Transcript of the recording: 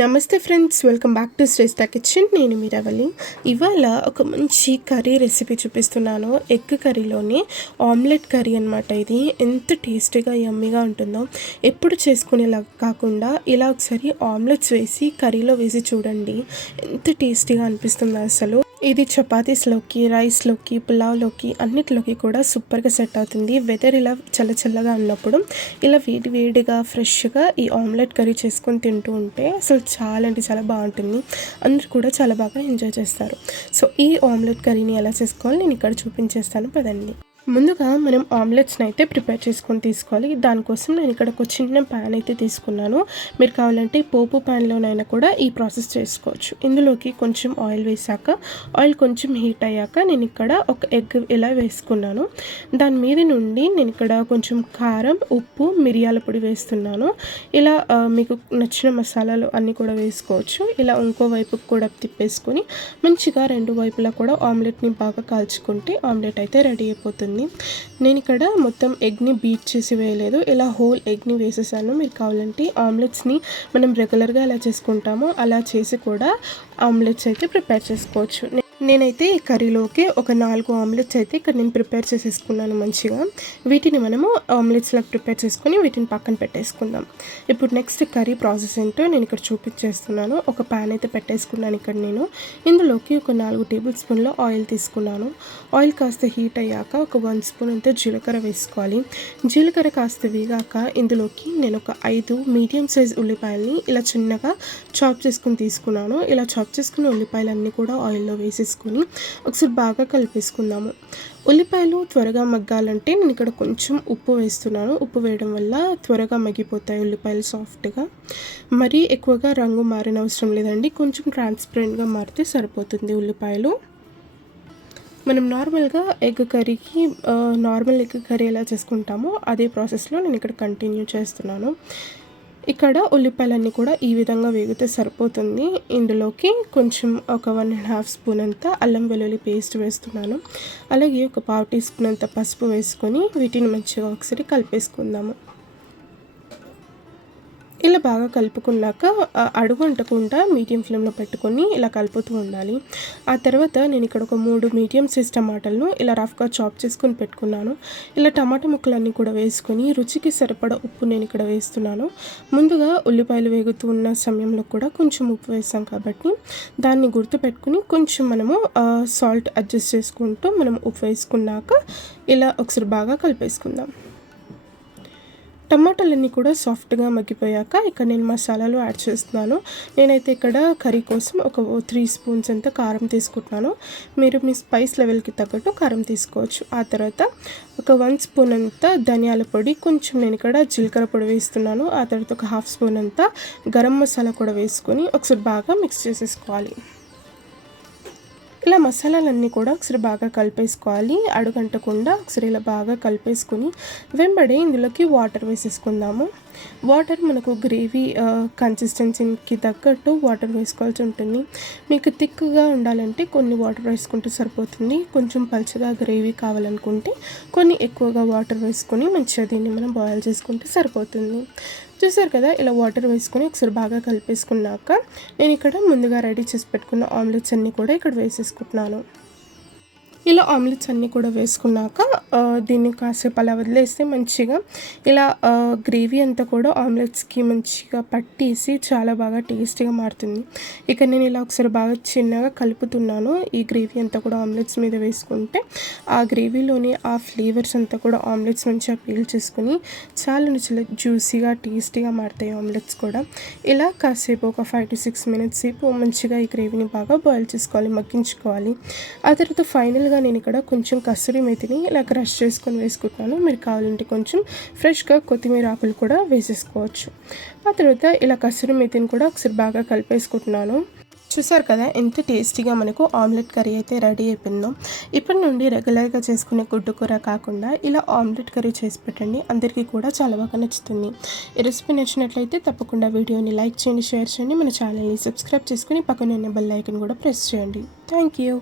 నమస్తే friends, welcome back to Shreshtha kitchen. నేను మీ రవలి. ఇవాళ ఒక మంచి కర్రీ రెసిపీ చూపిస్తున్నాను. ఎగ్ కర్రీలోని ఆమ్లెట్ కర్రీ అనమాట. ఇది ఎంత టేస్టీగా యమ్మీగా ఉంటుందో, ఎప్పుడు చేసుకునేలా కాకుండా ఇలా ఒకసారి ఆమ్లెట్స్ వేసి కర్రీలో వేసి చూడండి, ఎంత టేస్టీగా అనిపిస్తుందో అసలు. ఇది చపాతీస్లోకి, రైస్లోకి, పులావ్లోకి అన్నిటిలోకి కూడా సూపర్గా సెట్ అవుతుంది. వెదర్ ఇలా చల్లగా ఉన్నప్పుడు ఇలా వేడిగా ఫ్రెష్గా ఈ ఆమ్లెట్ కర్రీ చేసుకొని తింటూ ఉంటే అసలు చాలా అంటే చాలా బాగుంటుంది. అందరూ కూడా చాలా బాగా ఎంజాయ్ చేస్తారు. సో ఈ ఆమ్లెట్ కర్రీని ఎలా చేసుకోవాలి నేను ఇక్కడ చూపించేస్తాను పదండి. ముందుగా మనం ఆమ్లెట్స్ని అయితే ప్రిపేర్ చేసుకొని తీసుకోవాలి. దానికోసం నేను ఇక్కడ ఒక చిన్న ప్యాన్ అయితే తీసుకున్నాను. మీరు కావాలంటే పోపు ప్యాన్లోనైనా కూడా ఈ ప్రాసెస్ చేసుకోవచ్చు. ఇందులోకి కొంచెం ఆయిల్ వేసాక, ఆయిల్ కొంచెం హీట్ అయ్యాక నేను ఇక్కడ ఒక ఎగ్ ఇలా వేసుకున్నాను. దాని మీద నుండి నేను ఇక్కడ కొంచెం కారం, ఉప్పు, మిరియాల పొడి వేస్తున్నాను. ఇలా మీకు నచ్చిన మసాలాలు అన్నీ కూడా వేసుకోవచ్చు. ఇలా ఇంకో వైపుకి కూడా తిప్పేసుకొని మంచిగా రెండు వైపులా కూడా ఆమ్లెట్ని బాగా కాల్చుకుంటే ఆమ్లెట్ అయితే రెడీ అయిపోతుంది. నేను ఇక్కడ మొత్తం ఎగ్ని బీట్ చేసి వేయలేదు, ఇలా హోల్ ఎగ్ని వేసేసాను. మీరు కావాలంటే ఆమ్లెట్స్ని మనం రెగ్యులర్గా ఎలా చేసుకుంటామో అలా చేసి కూడా ఆమ్లెట్స్ అయితే ప్రిపేర్ చేసుకోవచ్చు. నేనైతే ఈ కర్రీలోకి ఒక 4 ఆమ్లెట్స్ అయితే ఇక్కడ నేను ప్రిపేర్ చేసేసుకున్నాను మంచిగా. వీటిని మనము ఆమ్లెట్స్లాగా ప్రిపేర్ చేసుకొని వీటిని పక్కన పెట్టేసుకుందాం. ఇప్పుడు నెక్స్ట్ కర్రీ ప్రాసెస్ ఏంటో నేను ఇక్కడ చూపించేస్తున్నాను. ఒక ప్యాన్ అయితే పెట్టేసుకున్నాను ఇక్కడ నేను. ఇందులోకి ఒక 4 టేబుల్ స్పూన్ల ఆయిల్ తీసుకున్నాను. ఆయిల్ కాస్త హీట్ అయ్యాక ఒక 1 స్పూన్ అంతా జీలకర్ర వేసుకోవాలి. జీలకర్ర కాస్త వేగాక ఇందులోకి నేను ఒక 5 మీడియం సైజ్ ఉల్లిపాయలని ఇలా చిన్నగా చాప్ చేసుకుని తీసుకున్నాను. ఇలా చాప్ చేసుకున్న ఉల్లిపాయలన్నీ కూడా ఆయిల్లో వేసేసుకుని ఒకసారి బాగా కలిపేసుకుందాము. ఉల్లిపాయలు త్వరగా మగ్గాలంటే నేను ఇక్కడ కొంచెం ఉప్పు వేస్తున్నాను. ఉప్పు వేయడం వల్ల త్వరగా మగ్గిపోతాయి ఉల్లిపాయలు సాఫ్ట్గా. మరీ ఎక్కువగా రంగు మారిన అవసరం లేదండి, కొంచెం ట్రాన్స్పరెంట్గా మారితే సరిపోతుంది ఉల్లిపాయలు. మనం నార్మల్గా నార్మల్ ఎగ్ కర్రీ ఎలా చేసుకుంటామో అదే ప్రాసెస్లో నేను ఇక్కడ కంటిన్యూ చేస్తున్నాను. ఇక్కడ ఉల్లిపాయలన్నీ కూడా ఈ విధంగా వేగితే సరిపోతుంది. ఇందులోకి కొంచెం ఒక 1.5 స్పూన్ అంతా అల్లం వెల్లుల్లి పేస్ట్ వేస్తున్నాను. అలాగే ఒక 1/2 టీ స్పూన్ అంత పసుపు వేసుకొని వీటిని మంచిగా ఒకసారి కలిపేసుకుందాము. ఇలా బాగా కలుపుకున్నాక అడుగు అంటకుండా మీడియం ఫ్లేమ్లో పెట్టుకొని ఇలా కలుపుతూ ఉండాలి. ఆ తర్వాత నేను ఇక్కడ ఒక 3 మీడియం సైజ్ టమాటాలను ఇలా రఫ్గా చాప్ చేసుకొని పెట్టుకున్నాను. ఇలా టమాటా ముక్కలన్నీ కూడా వేసుకొని రుచికి సరిపడా ఉప్పు నేను ఇక్కడ వేస్తున్నాను. ముందుగా ఉల్లిపాయలు వేగుతూ ఉన్న సమయంలో కూడా కొంచెం ఉప్పు వేసాం కాబట్టి దాన్ని గుర్తుపెట్టుకుని కొంచెం మనము సాల్ట్ అడ్జస్ట్ చేసుకుంటూ మనం ఉప్పు వేసుకున్నాక ఇలా ఒకసారి బాగా కలిపేసుకుందాం. టమాటాలన్నీ కూడా సాఫ్ట్గా మగ్గిపోయాక ఇక్కడ నేను మసాలాలు యాడ్ చేస్తున్నాను. నేనైతే ఇక్కడ కర్రీ కోసం ఒక 3 స్పూన్స్ అంతా కారం తీసుకుంటున్నాను. మీరు మీ స్పైస్ లెవెల్కి తగ్గట్టు కారం తీసుకోవచ్చు. ఆ తర్వాత ఒక 1 స్పూన్ అంతా ధనియాల పొడి, కొంచెం నేను ఇక్కడ జీలకర్ర పొడి వేస్తున్నాను. ఆ తర్వాత ఒక 1/2 స్పూన్ అంతా గరం మసాలా కూడా వేసుకొని ఒకసారి బాగా మిక్స్ చేసేసుకోవాలి. ఇలా మసాలాలన్నీ కూడా ఒకసారి బాగా కలిపేసుకోవాలి. అడుగంటకుండా ఒకసారి ఇలా బాగా కలిపేసుకుని వెంబడే ఇందులోకి వాటర్ వేసేసుకుందాము. వాటర్ మనకు గ్రేవీ కన్సిస్టెన్సీకి తగ్గట్టు వాటర్ వేసుకోవాల్సి ఉంటుంది. మీకు థిక్గా ఉండాలంటే కొన్ని వాటర్ వేసుకుంటే సరిపోతుంది. కొంచెం పలుచగా గ్రేవీ కావాలనుకుంటే కొన్ని ఎక్కువగా వాటర్ వేసుకొని మంచిగా దీన్ని మనం బాయిల్ చేసుకుంటే సరిపోతుంది. చూసారు కదా, ఇలా వాటర్ వేసుకొని ఒకసారి బాగా కలిపేసుకున్నాక నేను ఇక్కడ ముందుగా రెడీ చేసి పెట్టుకున్న ఆమ్లెట్స్ అన్నీ కూడా ఇక్కడ వేసేసుకుంటున్నాను. ఇలా ఆమ్లెట్స్ అన్నీ కూడా వేసుకున్నాక దీన్ని కాసేపు అలా వదిలేస్తే మంచిగా ఇలా గ్రేవీ అంతా కూడా ఆమ్లెట్స్కి మంచిగా పట్టేసి చాలా బాగా టేస్టీగా మారుతుంది. ఇక నేను ఇలా ఒకసారి బాగా చిన్నగా కలుపుతున్నాను. ఈ గ్రేవీ అంతా కూడా ఆమ్లెట్స్ మీద వేసుకుంటే ఆ గ్రేవీలోని ఆ ఫ్లేవర్స్ అంతా కూడా ఆమ్లెట్స్ మంచిగా పీల్ చేసుకుని చాలా జ్యూసీగా టేస్టీగా మారుతాయి ఆమ్లెట్స్ కూడా. ఇలా కాసేపు ఒక 5 to 6 మినిట్స్ సేపు మంచిగా ఈ గ్రేవీని బాగా బాయిల్ చేసుకోవాలి, మగ్గించుకోవాలి. ఆ తర్వాత ఫైనల్గా నేను ఇక్కడ కొంచెం కస్తూరి మేతిని ఇలా క్రష్ చేసుకొని వేసుకుంటున్నాను. మీరు కావాలంటే కొంచెం ఫ్రెష్గా కొత్తిమీర ఆకులు కూడా వేసేసుకోవచ్చు. ఆ తర్వాత ఇలా కస్తూరి మేతిని కూడా ఒకసారి బాగా కలిపేసుకుంటున్నాను. చూసారు కదా ఎంత టేస్టీగా మనకు ఆమ్లెట్ కర్రీ అయితే రెడీ అయిపోయిందో. ఇప్పటి నుండి రెగ్యులర్గా చేసుకునే గుడ్డు కూర కాకుండా ఇలా ఆమ్లెట్ కర్రీ చేసి పెట్టండి, అందరికీ కూడా చాలా బాగా నచ్చుతుంది. ఈ రెసిపీ నచ్చినట్లయితే తప్పకుండా వీడియోని లైక్ చేయండి, షేర్ చేయండి, మన ఛానల్ని సబ్స్క్రైబ్ చేసుకుని పక్కన ఉన్న బెల్ ఐకాన్ కూడా ప్రెస్ చేయండి. Thank you.